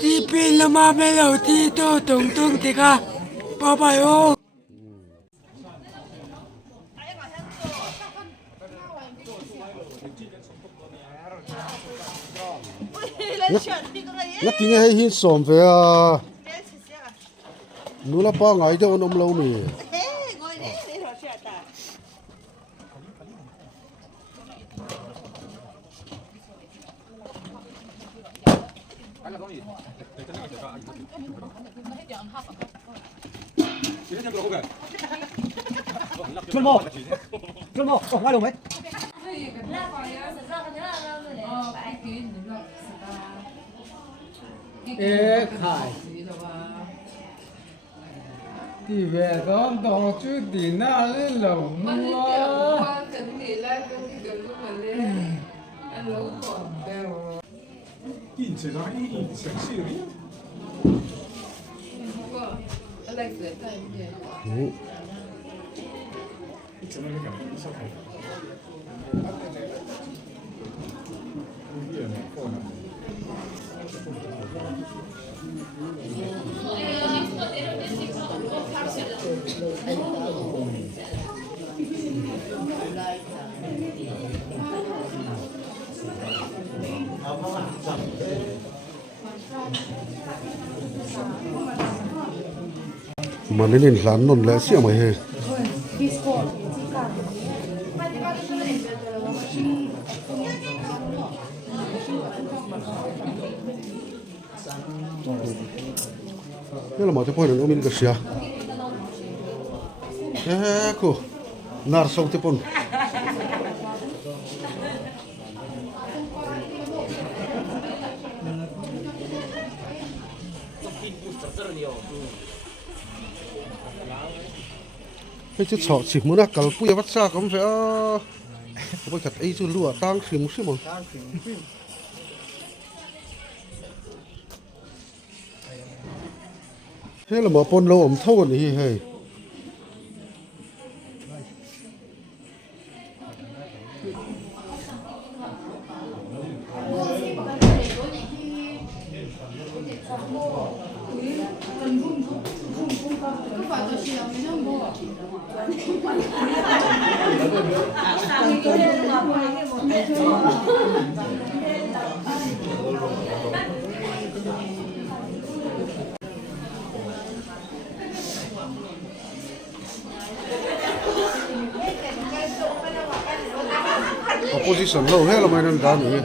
Tipil lama melo tito tung tung tika babayo. Nó tiếng hay hin sòm về à, nó là ba ngày cho ông lâu nè. Chuẩn một, ngay đồng ấy. Ê khai. Thì về đó đó chứ thì na lên lồng mua. Mà nên làm nón lẽ xíu mày he. Thế là mà tôi phải nói mình cái gì à? Thế cô, nar sau thế pun. Cái chút sọ chỉ muốn là cào bùi vắt xa cũng phải bây giờ ấy chứ lúa tăng xìm một xíu mà thế là mà pon lâu ẩm thâu này hay opposition lâu hết là mày nên đá nữa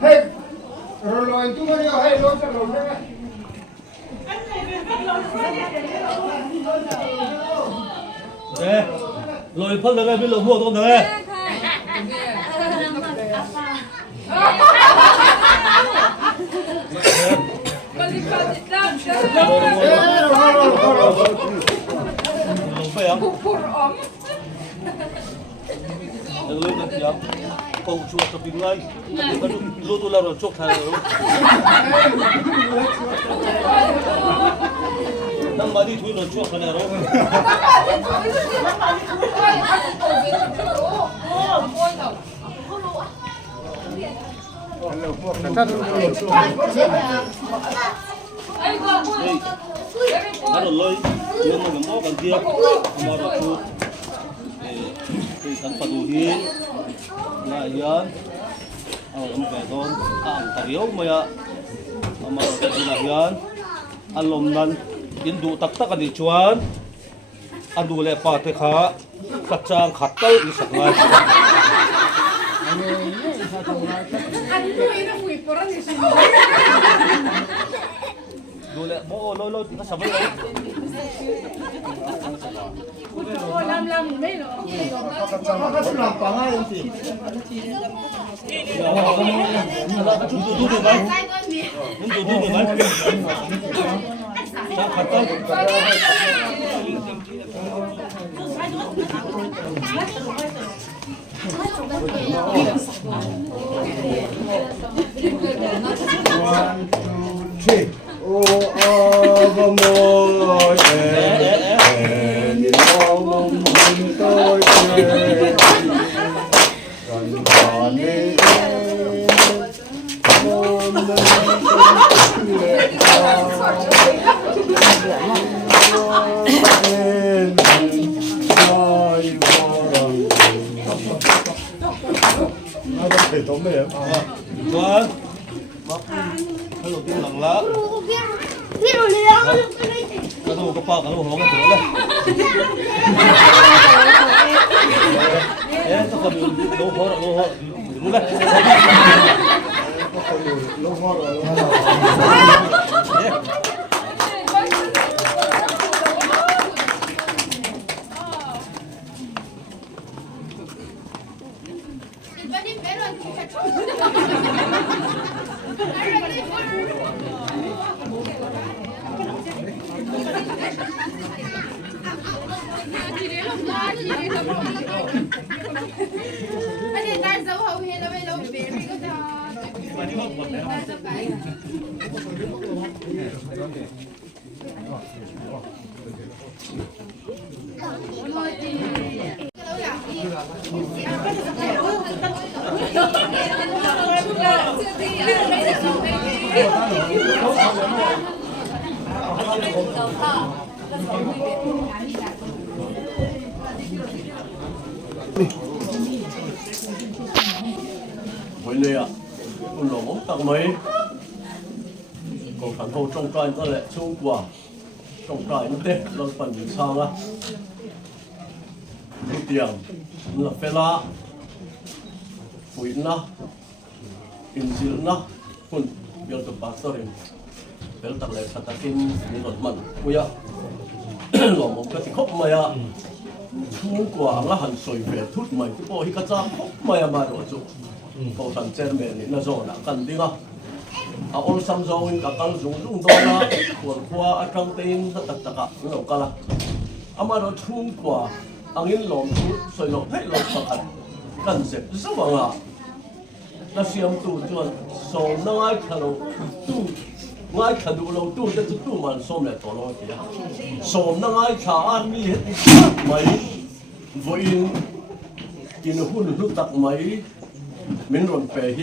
Hey, rồi anh chúng mày hay lối sang lồng đấy. Đây, lôi phân được biết lượng mua không đấy. Phải không? Đừng lên được chưa? Cầu chuột tập bình ngay. Lô tôi làm rồi chốt thay rồi. Đang mà đi thui rồi chốt cái này rồi. Nó rồi lôi, nhưng mà cái mỏ cần kia, mỏ được chuột. Thì thành phần đồ hiến là hiến ông về con ăn tài yếu mà cái là hiến ăn lồng năn yên đủ tắc tắc anh đi chuan ăn đủ lẹ pa thế khá cắt trang khát tới đi sạch ngay đủ lẹ bố lôi nó sắm đấy Oh, Vâng. Hello tiếng lặng lá. Cái đồ có bao cái đồ nó cái thứ này. Ê, tao cầm đồ hoa rồi. Đúng đấy. Đồ hoa rồi. Vậy này à, con lỗ móng tặng mấy, còn phản hồi trong trai nó lại chung quả, trong trai nó tết, nó phần gì sao á, cái tiền là phê la, phủi na, in dil na, hun, biar tu pastor ini, biar tak leh katakin ni normal, puya, lỗ móng cái thì khóc mày à, chung quả là hành soi về thút mày, cái bộ hi cắt ra khóc mày mà rồi chú. Cầu thần trên mẹ này nó rồi đã cần đi không? Ôn xăm rồi cả căn dùng dùng đó là quần qua trong tin tất tất cả nó đâu cả là. Mà nó chung qua anh ấy làm chút rồi nó hết làm thật thật cần sẽ rất bằng à. Nó xem tu cho số nó ai khăn tu ngay khăn tu lâu tu để tu mà số này tổ nó kìa. Số nó ai khá ăn mi hết mấy với in hôn hút tắc mấy mình rồi về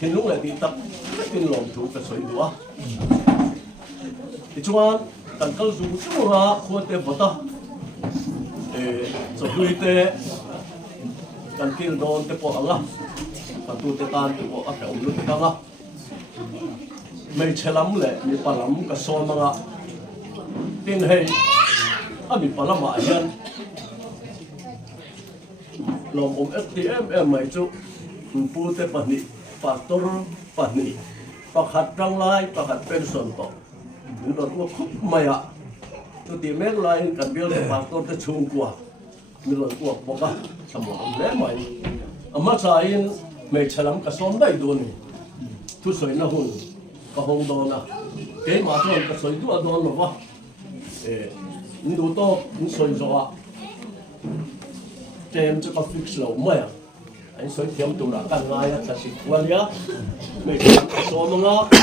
thì lúc này thì tập tin lòng chủ phải soi đũa thì chúng anh cần câu dùng chúng ra khoa tê vật ta rồi đuôi tê cần kêu đòn tê bộ anga cần tu tê tan tê bộ áp đảo lúc tê anga mình chơi lắm lệ mình pa lắm cả son mà ngạ tin hay mình pa lắm mà hiện lòng STM em mày chú pu te pani pastor pani pakhat rang lai pakhat pension to mình rồi có khúc mày ạ tôi tìm mấy lai cần biết là pastor te chung qua mình rồi có bọc à sao mà lẽ mày mà sai mày chơi lắm cả son đây đồn thu soi na hun cả hong đồn à cái mà thôi cả soi đua đồn mà vợ mình đủ to mình soi rồi tem cho có fix lâu mày anh soi thêm tụ là càng ngay là chỉ quan nhá mình số mà ngã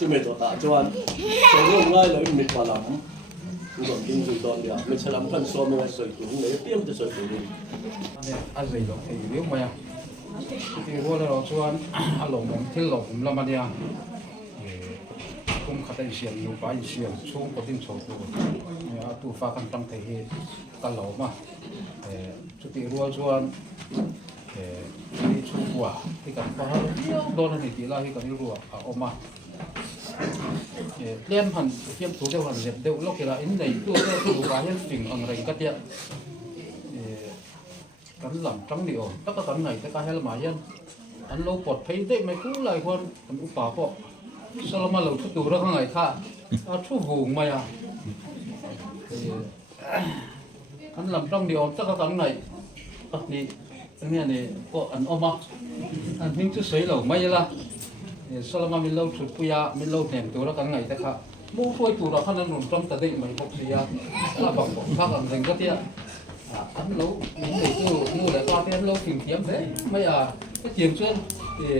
chứ mình tổ tạ cho anh số mà ngay là mình phải làm còn kinh doanh đòn đấy mình sẽ làm phần số mà soi tụ lấy tiền cho soi tụ đi anh về rồi thì nếu mà thì qua đó cho anh lồng mình thiết lồng làm gì à cũng khá là xiên nhiều cái xiên xuống có tin số tụ pha khăn trăng thì cái lỗ mà chút thì qua cho anh đi chung quả thì cần có đôi này thì là khi cần đi rùa ở ôm mà liên hẳn phim thủ đều hẳn dẹp đều lúc kia là in này tôi sẽ thủ cá nhân phình ở này cắt điện cắn làm trắng điều tất cả cắn này tất cả hay là mà nhân anh lâu bọt thấy đấy mày cũng lại con anh cũng bảo bộ sao mà lâu chút đủ ra không ngày khác chút vùng mày à anh làm trắng điều tất cả cắn này đi anh này có anh ôm à anh hình chút sấy lâu mày là sao mà mình lâu chút puya mình lâu ném đủ ra cắn ngày tất cả mua phơi đủ ra khăn anh làm trong tận đây mày bọc gì à là bọc khác làm thành cái tiệt anh lâu những người mua lại qua tiền lâu tìm kiếm đấy mấy cái tiền xuyên thì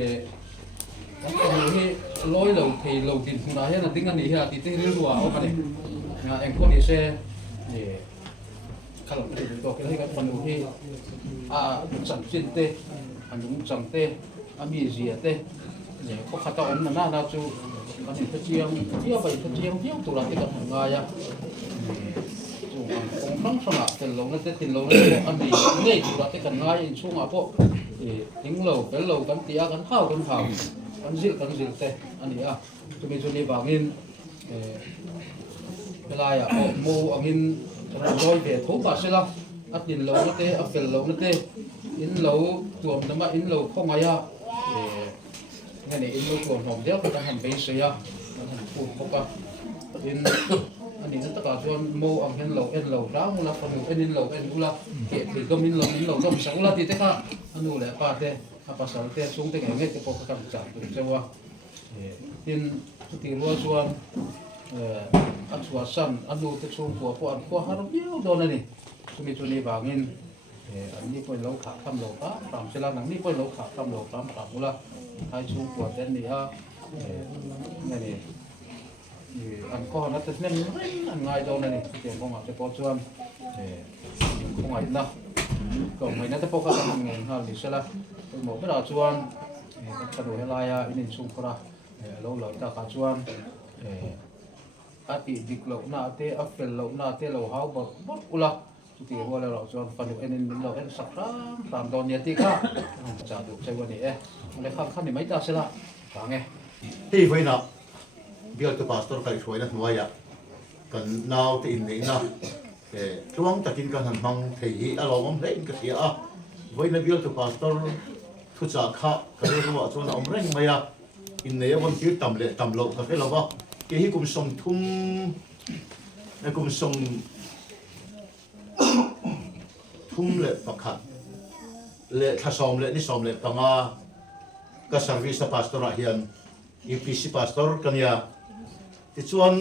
anh có người lôi lầu thì lầu tiền không nói là tính anh đi thì tên rùa ở đây anh có đi xe để ขลุ่มที่ตัวที่กันฟันดูที่สังสินเตอันนุ่งจังเตมีเสียเตเนี่ยก็ขัดต่อมันน่าจูอันนี้เจียงเที่ยวไปเจียงเที่ยวตุลาที่กันงายะจูองครั้งสนะเป็นลงนั่นเป็นลงนั่นอันนี้เนี่ยตุลาที่กันงายช่วงอ่ะพวกทิ้งเราเป็นเรากันเตียกันข้าวกันข้าวกันสิเตอันนี้จะมีส่วนในบางอินเวลาโมอังอินโดยเบียทุบาสิละอัดอินเรานั่นเตอัดเป็นเรานั่นเตอินเราตัวมันมาอินเราเข้ามายะนี่อินเราตัวหอมเดียวก็จะทำไปเสียพูดพบกันอินอันนี้นั่นตะการชวนโมอังอินเราร้าวมุลาคนอินเราอุลาเกี่ยคือก็มินเราก็มิสังอุลาที่เตะอันนู้นแหละป้าเตะapa salah tes sung tengah ngai te pokok kan cat tu sewa tin ti ruas suan asuasan anu te sung tua harap dia dona ni sumi bangin ani pun lau khak kam lau pa ram sela nang ni pun lau khak kam lau ram mula hai sung tua ten ni ni an ko na te nem an ngai dona ni te ko ma te po suan ko ngai naก็ไม่น่าจะพกกันทำเงินฮะดิฉันละหมดเวลาชวนกระโดดให้ลายอินินซุงพระเราเหล่าตาขาชวนอาทิดิกเหล่าหน้าเตะอัฟเฟลเหล่าหน้าเตะเหล่าหาวบดอุละสุดที่ว่าเราชวนฟันดูอินินเราสักครั้งตามตอนนี้ที่ข้าจะดูใจวันนี้อะไรขั้นนี้ไม่ได้เสียละฟังไงที่ไว้นะเบียร์ตัวพาสตอร์ใครช่วยนะหน่วยอ่ะกันนาวที่อินนี่นะช่วงตะกินกันหันมังที่อารมณ์เล่นก็เสียไว้ในเบียร์ตัวพาสตอร์ทุจาระก็เรียกว่าช่วงอมเร่งมาอ่ะอินนี่วันที่ต่ำเลยต่ำลงก็ให้เราว่าเกี่ยกุมส่งทุ่มในกุมส่งทุ่มเลยประคันเลยถ้าส่งเลยนี่ส่งเลยปังก็เซอร์วิสพาสตอร์เฮียนอีพีซีพาสตอร์กันยาที่ชวน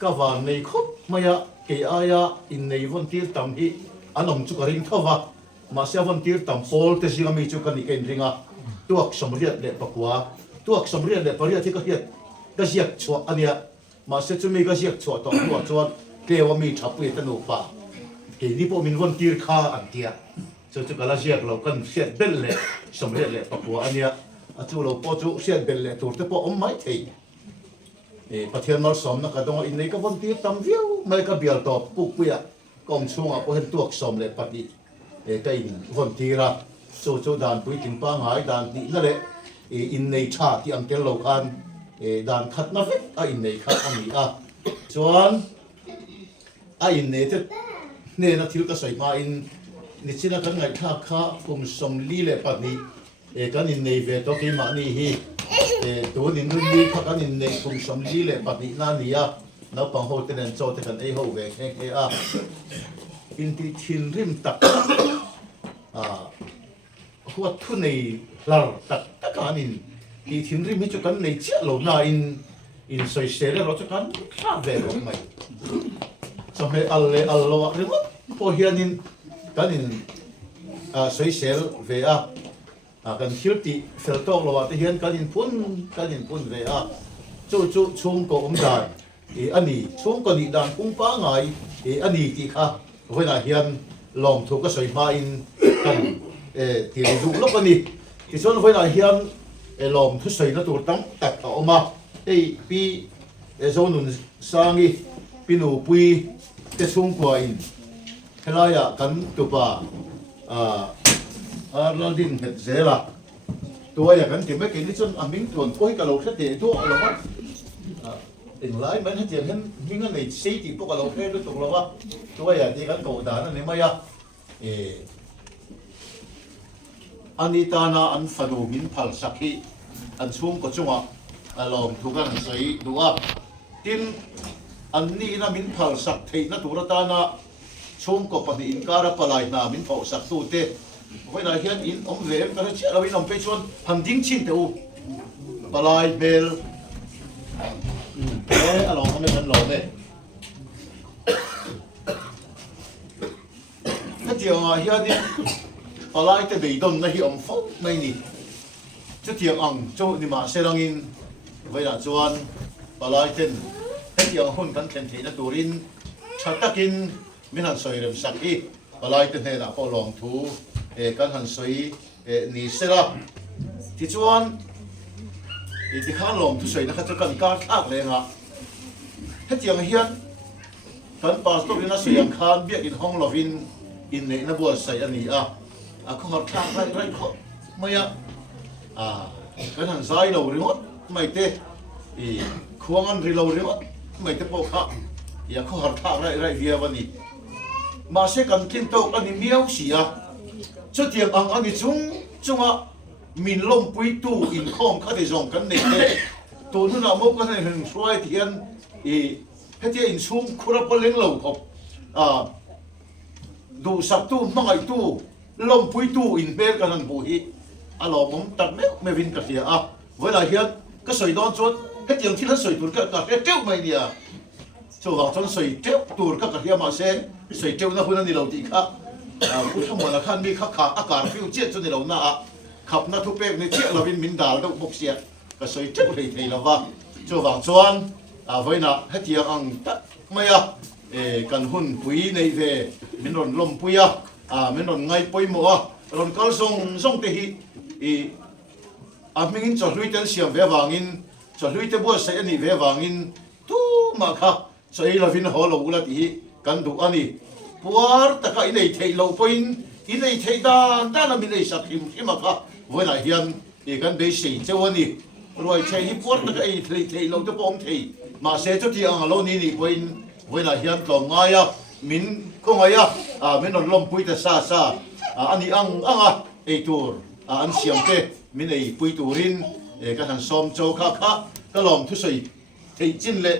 ก็ว่าในครบมาอ่ะเกี่ยอินในวันที่ต่ำที่อันนั้นจุกริงเท่าว่ามาเสียวันที่ต่ำโพลแต่สิ่งมีจุกันอีกเองริงตัวอักษรเรียนเด็กปะกัวตัวอักษรเรียนเด็กปะเรียนที่ก็เรียนก็เสียชัวอันเนี้ยมาเสียจุมีก็เสียชัวต่อตัวจวนเกี่ยวว่ามีชับเวทนุปะเกี่ยนี่พวกมีวันที่ข้าอันเดียจุกันละเสียเรากันเสียเบลเล่สมเรียนเด็กปะกัวอันเนี้ยจู่เราพอจู่เสียเบลเล่ตัวแต่พออมไม่เองประเทศมาสมนักการอินในก็วันที่ต่ำวิวไม่ก็เบียร์ต่อปุ๊บเปียกองช่วงอ่ะพอเห็นตัวสมเลยปฏิก็อินวันที่ละจู่ด่านปุยถึงป้าหายด่านนี่นั่นแหละอินในชาที่อังเกลโลกันด่านขัดนับอินในขัดอันนี้ส่วนอินในที่เนี่ยนักที่ก็ใส่มาอินนี่ชินะกันไงท่าข้าคุมสมลีเลยปฏิกันอินในเวทตัวกี่มานี่ฮีตัวนี้นู่นนี่พักกันในกลุ่มสมจีเลยปฏินานี่นับปังโฮเทนโจเทกันโฮเวกอินที่ทินริมตักหัวทุนในลาตักกันที่ทินริมมิจุกันในเจ้าโลนาอินสวยเสียเลยเราจะกันข้าเวกไหมสมัยอัลโลเรื่องพอเฮียนินกันสวยเสียเวกันฮิลติเฟลโต้เราว่าที่เห็นกันพุ่นเลยจู่ช่วงก็ได้อันนี้ช่วงก็ดีด่านกุ้งป้าไงอันนี้ที่ค่ะเวลาเห็นลองถูกก็ใส่มาอินกันที่ดูแล้วกันนี่ที่ส่วนเวลาเห็นลองทุกใส่นั่นตัวตั้งตัดออกมาปีโซนุนสร้างอีปีนูปุยจะช่วงกว่าอินเวลาอยากกันตัวป่าเราดิ้นเห็ดเสียละตัวอย่างนั้นที่ไม่กินที่ส่วนมิ้งส่วนก้อยกะโหลกเสียตัวเราว่าถึงหลายมันให้เจียนนั้นมิ้งอันไหนซีที่พวกกะโหลกเสียด้วยตัวเราว่าตัวอย่างที่กันโกดานั่นนี่ไม่ยากอันนี้ตานาอันฝาดูมินพัลสักที่อันช่วงก็ช่วงลองทุกันใส่ดูว่าทินอันนี้นะมินพัลสักที่นั่นตัวตานาช่วงก็ปฏิอินการะปลายนามินพัลสักตัวเตเวลาเห็นอินอมเวมกันเชื่อเราอินอมไปชวนหันดิ้งชินเตอูปลายเบลอารมณ์มันมันหล่อเลยถ้าเที่ยวเฮียนี่ปลายแต่เบยดอนนะฮิอมฟอกไม่นี่จะเที่ยวอังโจนี่มาเซรังอินเวลาชวนปลายเต้นถ้าเที่ยวหุ่นกันเข็นเทนตัวรินชัดตะกิน มิหันสวยเริ่มสักอีอะไรเป็นเหตุพอลองทูกันหันสวยนี่เสร็จที่ชวนที่ข้างลงทุสวยนะครับจะกันการทักเลยนะให้เจียงเฮียนกันปาสตุลินาสวยยังข้ามเบียกินห้องลวินอินเนนบัวใส่อันนี้เขาหัดทักไรเขาไม่กันหันซ้ายเราเรียกไม่เตะควงอันที่เราเรียกไม่เตะพวกเขาเขาหัดทักไรเวียวันนี้มาเสกันกินโต๊ะอันนี้เมียวเสียชุดเตียงอันนี้จุงมินลมปุยตู้อินข้องข้าที่ส่งกันเนี่ยตัวนู้นเอามุกกันให้เห็นช่วยเทียนให้เทียนอินซุ่มคุรับเลี้ยงเราครับดูสับตู้มังไอตู้ลมปุยตู้อินเบลกันนั่นบุยลองผมตัดไม่วินกันเสียเวลาเฮียนก็สวยดอนจนให้เทียนที่นั่นสวยตัวก็เจ้าไม่เนี่ยช่วงจนสวยเจ้าตัวก็เฮียมาเซ่สวยเจ้านั่นคนนั้นนี่เราตีข้าผู้ชมวันละขั้นมีข้าขาอากาศฟิวเจ็ดจนเราหน้าขับนัทุเป๊กในเชี่ยเราเป็นมินดาเราบุกเสียก็สวยเจ้าเลยทีละว่าช่วงจวนไว้นะให้เทียงตัดไม่กันหุ่นปุ๋ยในเวมินรอนลมปุ๋ยมินรอนไงปุ๋ยหมัวรอนก็ส่งเตหิมิงจอดลุยเตนเสียงเววางินจอดลุยเตบัวเสียนี่เววางินตู้มาค่ะสวยเราเป็นหัวเราอุลตีกันดูอันนี้ปวดตะไคร้ในเทเราปุ๋ยอินในเทด้านมินในสักหิมะค่ะเวลาเฮียนกันได้สี่เจ้าวันนี้รวยเทฮิปวดตะไคร้เทเราจะป้อมเทมาเสียจุดที่เรานี่ปุ๋ยเวลาเฮียนกลองไงมินก็ไงมินนอนลมปุยแต่ซาอันนี้ไอตัวอันเสียงเตมินไอปุยตัวรินก็ทันซ้อมโจค่ะก็ลองทุสอยเทจินเละ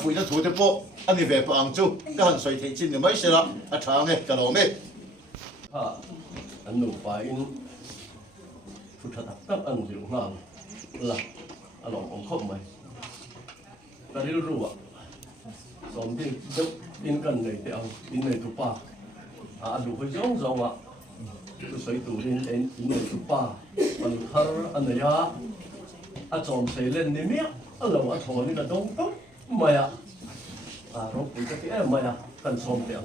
ฝุ่นนั้นถูกเตปอันนี้แบบอังจูก็ทันสอยเทจินเนี่ยไม่ใช่ละทางก็ลองอันหนูไปฟุตตักตั้งอันอยู่ข้างล่างละอันหลงองคบไหมแต่ที่รู้สมที่จะอินกันเลยแต่เอาอินในตุป้าดูเขาจ้องตัวใส่ตัวอินในตุป้ามันคาร์อันนี้จอมใส่เล่นนี่มั้ยเราถอนนี่ก็ต้องไม่รบกวนที่ไม่กันสมเดียว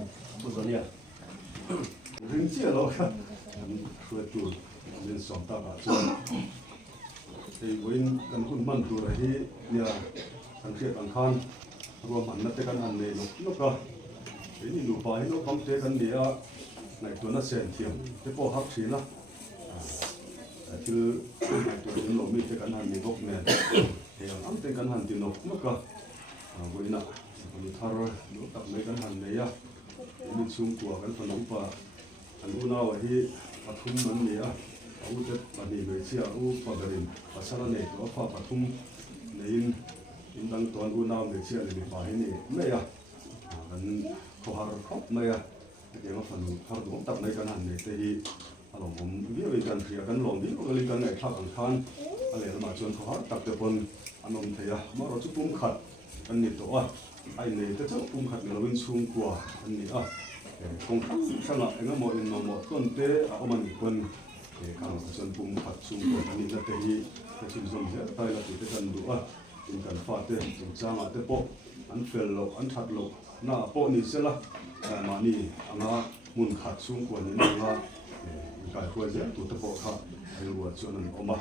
ตัวนี้เรื่องเชี่ยเราครับช่วยตัวเรื่องสอบตาบาดจนไอ้วินกันคุณมั่นตัวอะไรที่เนี่ยอันเทียบอันคันรวมหันนัดเตกันอันเลยนกก็ไอ้นี่หนูไปนกคำเตกันเนี่ยในตัวนั้นเสียนเทียมที่พอหักสีละคือในตัวนี้เราไม่เตกันหันนี่นกเนี่ยเดี๋ยวอันเตกันหันที่นกก็วินน่ะมันทาร์นกตับในกันหันเนี่ยมีชุ่มกว่ากันพนังป่าอันนู้นเอาที่ปฐุมมันเนี่ยเอาจะปฏิบัติเสียเอาปฏิบัติภาษาเนี่ยตัวฟ้าปฐุมในอินดังตอนนู้นเอาเสียเลยไปนี่ไม่มันเขาหาครบไม่เดี๋ยวฝันหาตัวตับในกันหันเนี่ยแต่ที่อารมณ์ผมวิวกันเสียกันลงวิวกันกันในภาคอังคารอะไรมาชวนเขาหาตับแต่บนอารมณ์เทียมาเราจะปุ่มขัดอันนี้ตัวไอ้เนี่ยจะปุ่มขัดเราเป็นชุ่มกว่าอันนี้คงสละเงาหมดอินหมดต้นเตะเอามันคนข้างส่วนปุ่มขัดชุ่มกว่าอันนี้จะเตะที่ชิมสมเสียใต้ละติดกันดูอินกันฟาเตะจุดจ้างเตะโปอันเฟลโลอันชัดโลหน้าโปนี่เสละมานี่อันนั้นมุนขัดชุ่มกว่านี่นะการคุยเสียตัวเตะโปค่ะไอ้วัวส่วนนั้นออกมา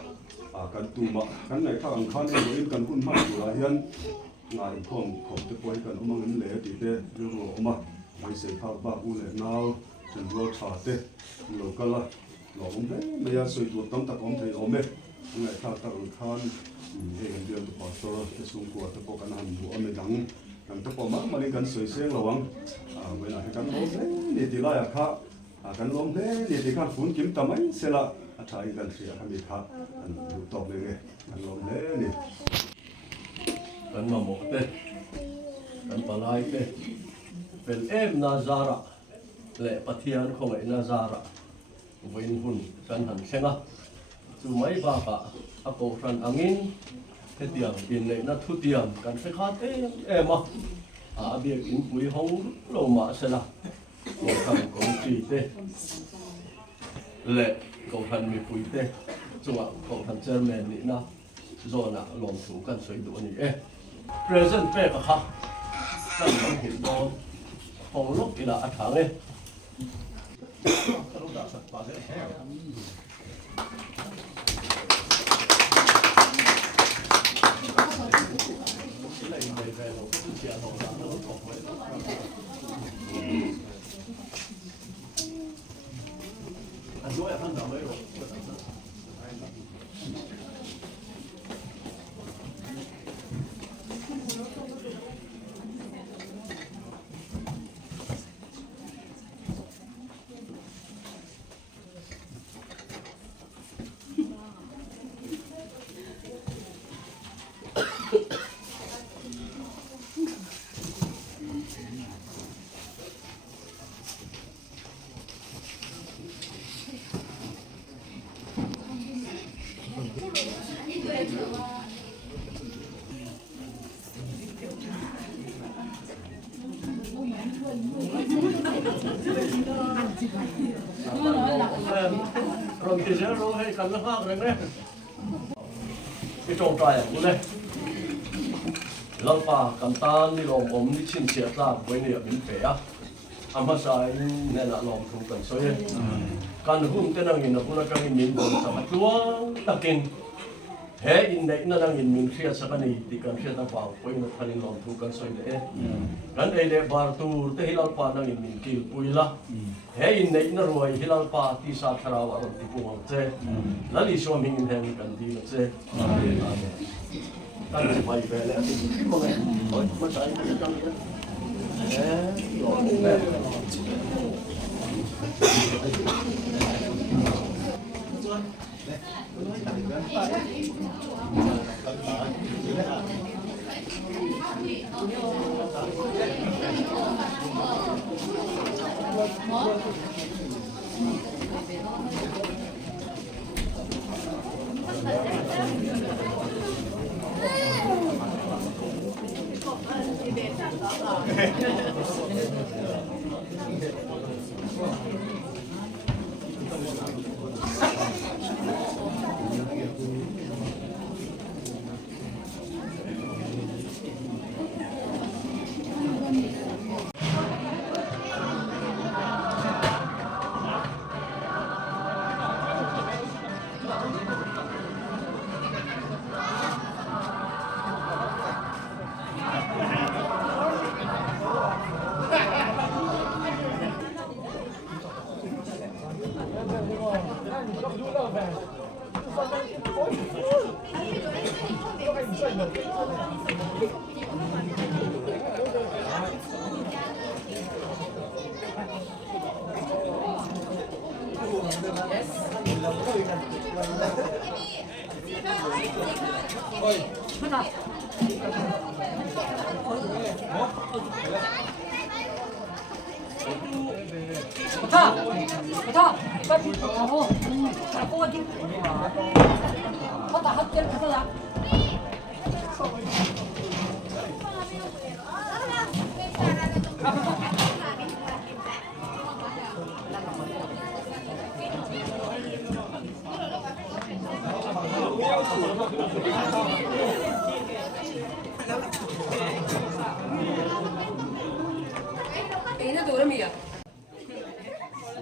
กันตูมากันไหนข้างข้างนี่เราอินกันคุณมากอยู่ละเฮียนงานพ่วงของเตะโปให้กันออกมาเงินเหลือติดเตะเรื่องออกมาไม่เสียภาพบ้าผู้เล่นน้าวจนรัวขาดเตะหลอกกันละหลอกผมเฮ้ไม่อยากสวยตัวตั้งแต่ผมเทอมเม่ไงข้าวตะลุยข้านเห็นเดือนตัวปอดตัวจะสูงกว่าตะโปกันหันหัวไม่ดังกันตะโปมาเล่นกันสวยเสียงระวังเวลาให้กันล้มเฮ้นี่ตีไล่อะค่ะกันล้มเฮ้นี่ตีข้าฝุ่นกิมตะไม่เสียละใช้กันเสียทำอีกค่ะดูตบเลยไงกันล้มเฮ้นี่กันมาหมกเตะกันปลายเตะเป็นนาซาระและปะเทียนของไอ้นาซาระวินหุ่นกันหันเชงจู่ไม่บ้ากะอโกฟันอังินเทียงอินในนัทุเทียมกันเสกขาเตมาเบียกินปุ๋ยห้องโลมาเสละโกทันกงจีเตและโกทันมีปุ๋ยเตจังหวะโกทันเจอร์แมนนี่นะโซน่ะลงถูกันสวยตัวนี้present เป๊ะค่ะนั่นมันเห็นโดน phòng lúc thì là tháng này rồi thì sẽ rồi hay cần nó khác này cái trồng trại của này lần pa cầm tan đi lòng ôm đi xin xịt ra với này mình phải á ama sai nên là lòng không cần soi can hung tên năng in nó cũng là cái mình còn sao chúa đặc kinh he in này nó đang in mình khi sao cái này thì cần khi ta vào với nó phải lòng không cần soi đấyกันđâyเลยบาร์ตูเตหิลาปานังอินมินกิลปุยละเฮอินเนอินรวยหิลาปาที่สาธารณะติปุงเจแล้วลิชวามิงเฮมิกันดีเจตั้งใจไปเลยที่มึงเฮ้ยมาใช้กันหล่อ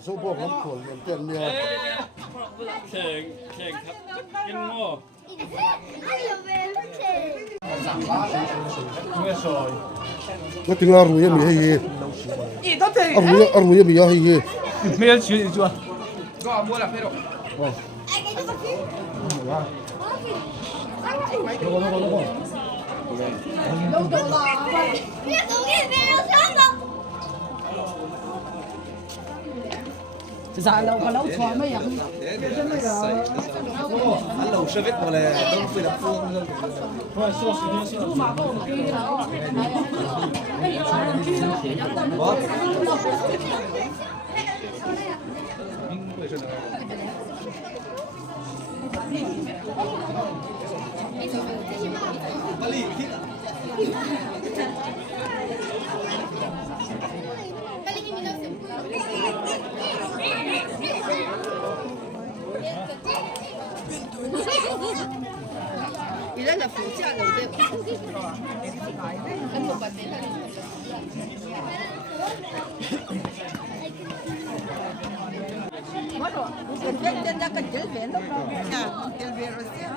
สู้พวกผมขนเต็มเนี่ย แข่งครับกินโง่ ก็ถึงอารุยมีให้ยีอารุยมีให้ยี ไม่要去你做。 ก็บัวละเพโร giờ lâu có lâu thoải mái vậy anh lâu sơ vết là đông phi là phương chú mà có một cái đó原来是副驾楼的，跟我把那个。Dân ra cần chữ viện lúc đó. Chữ viện rồi xíu.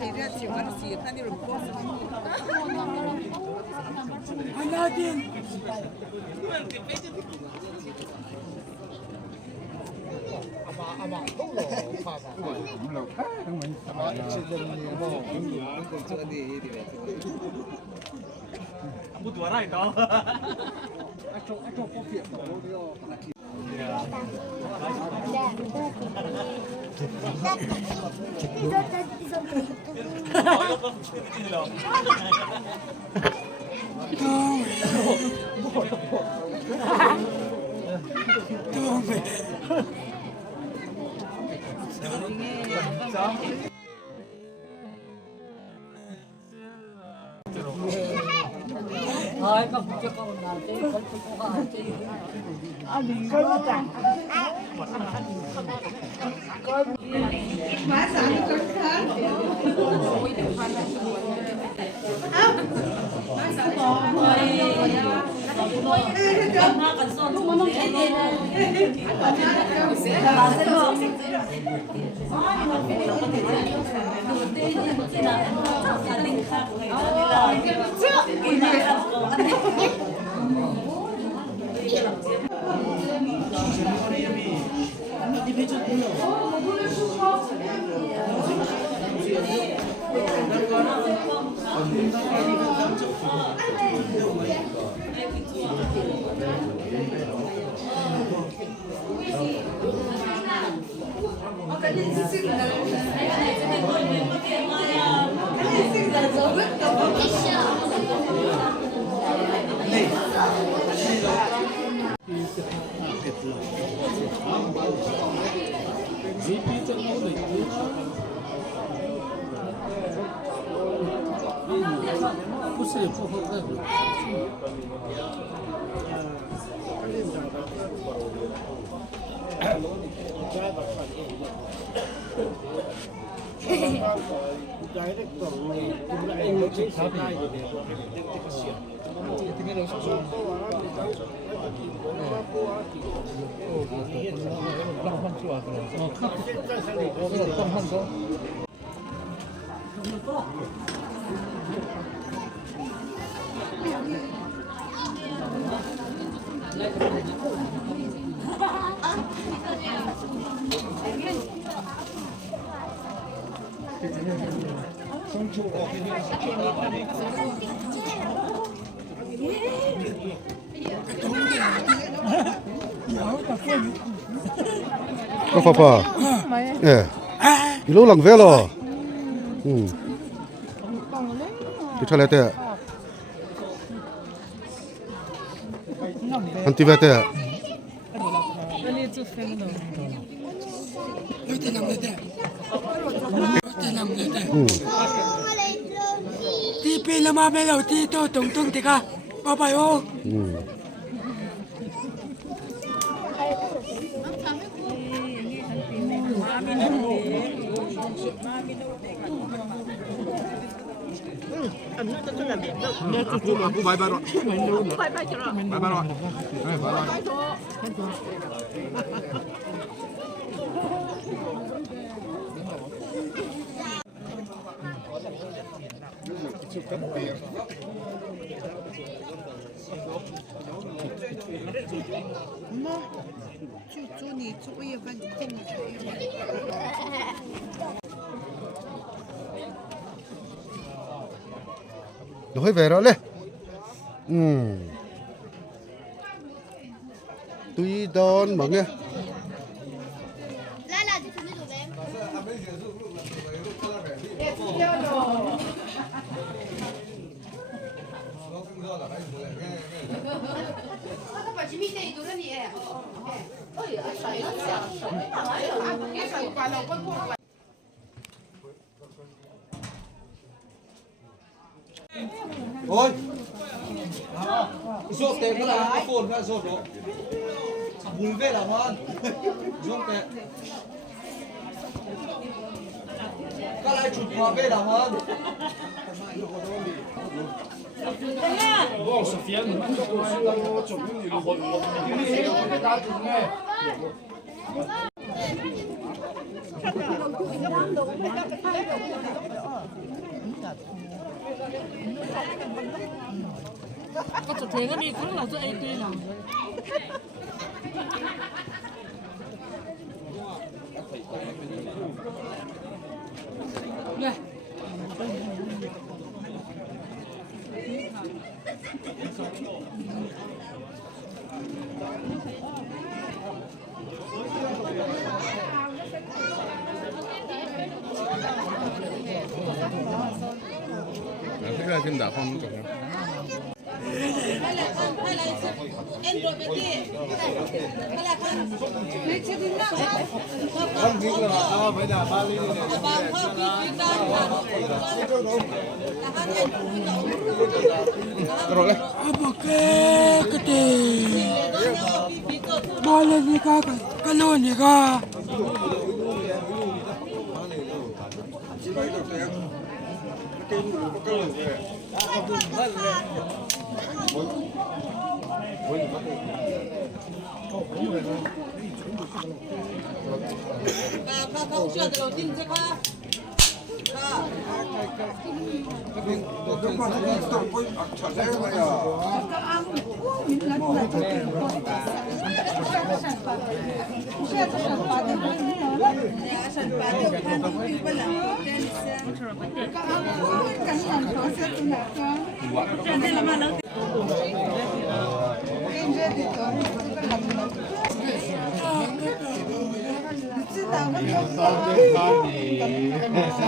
Thì ra chịu ăn xịt nó đi rồi bố. Anh nói tiền. Thôi không cho con nào chứ không có ai chứ. Anh có chẳng. Má sáng con khác. Có pha pha. Lâu lằng về rồi. Thì cho lại thế. Anh ti về thế. Ti pila ma melo ti to tung tung tika. Bye ô. Aku bye bye rồi. Bye bye rồi. Bye bye rồi. Bye bye rồi.祝你出夜饭见你。Nói về đó lên. Tuy đón mà nghe. Ôi. Rốt thế cái là phồn ra rốt đó. Bùi về làm ăn. Rốt thế. Các lại chụp qua về làm ăn. ก็จะเทก็มีคนเราจะไอ้ตีหนัง 现在跟打方走了。 Apa kete? Boleh nikah kalau nikah. Kita